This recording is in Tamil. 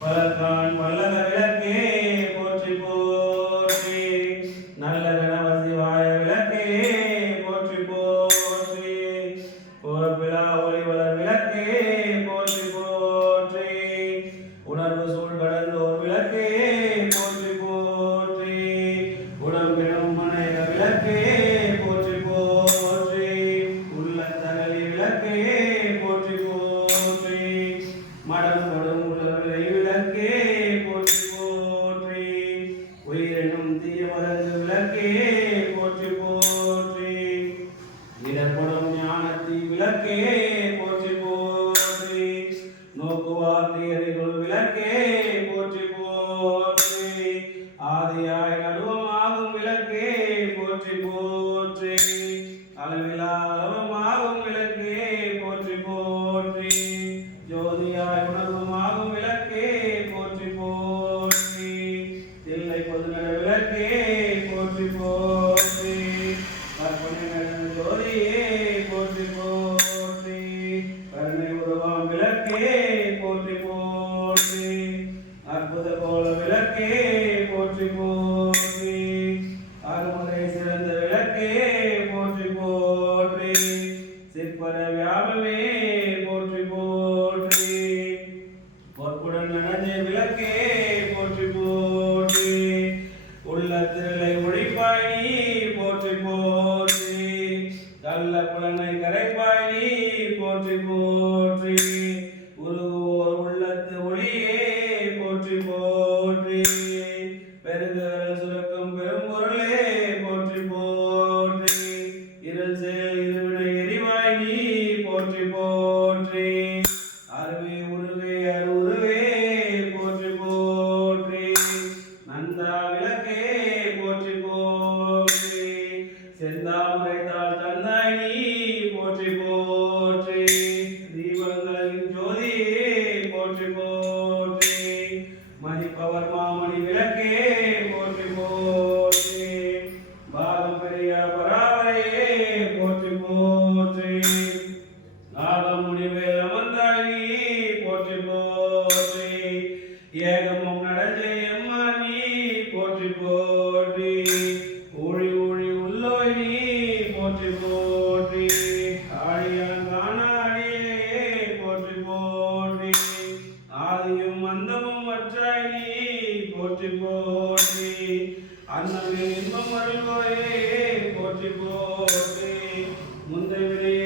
வளர்கான் வல்லத விளக்கே போற்றி போற்றி. நல்ல கணபதி வாய விளக்கே போற்றி போற்றி. புறப்பிலா ஒளி வளர் விளக்கே போற்றி போற்றி. உணர்வு சூழ் கடந்தோர் விளக்கே போற்றி போற்றி. உடம்பினும் மனைக விளக்கே போற்றி போற்றி. உள்ள தகலி விளக்கே போற்றி போற்றி. மடம் கொடும் உலகை விளக்கே போற்றி போற்றி. உயிரெனும் தீய மரங்கு விளக்கே போற்றி போற்றி. இடப்படும் ஞானத்தி விளக்கே போற்றி போற்றி. நோக்குவார் தீயறிகுள் விளக்கே போற்றி போற்றி. ஆதியாய் நடுவமாகும் விளக்கே போற்றி போற்றி. அளவிலா அளவமாகும் விளக்கே போற்றி போற்றி. ஜோதியாய் உணர்வுமாகும் விளக்கே போற்றி போற்றி. தில்லை பொதுநட விளக்கே போற்றி போற்றி. கற்பனை நடந்த ஜோதியே போற்றி போற்றி. கருணை உருவாம் விளக்கே போற்றி போற்றி. அற்புத கோல விளக்கே போற்றி போற்றி. அருமுறை சிறந்த விளக்கே போற்றி போற்றி. சிற்பர வியாபமே போற்றி போற்றி. பொற்புடன் நடந்தே விளக்கே போற்றி போற்றி. உள்ள திரளை ஒழிப்பாய் நீ போற்றி போற்றி. கள்ள புலனை கரைப்பாய் நீ போற்றி போற்றி. உருகுவோர் உள்ளத்து ஒளியே போற்றி போற்றி. பெருகல் சுரக்கும் பெரும்பொருளே போற்றி போற்றி. இருள் செயல் இருவினை எரிவாய் நீ போற்றி போற்றி. அருவே உருவே அருவே போற்றி போற்றி. நந்தா விளக்கே போற்றி போற்றி. செந்தாமரை தாள் தந்தாய் நீ போற்றி போற்றி. தீபங்களின் ஜோதியே போற்றி போற்றி. மதிப்பவர் மாமணி விளக்கே போற்றி போற்றி. பாகம் பெரிய பராவரையே போற்றி போற்றி. நாகம் முடிவே அமர்ந்தாய் நீ போற்றி போற்றி. ஏகமும் நடஞ்செய்யம்மா நீ போற்றி போற்றி. ஊழி ஊழி உள்ளோய் நீ போற்றி போற்றி. ஆழியான் காணாடியே போற்றி போற்றி. ஆதியும் அந்தமும் அற்றாய் நீ போற்றி போற்றி. அன்னமே இன்பம் அருள்வோயே போற்றி போற்றி. முந்தை வினை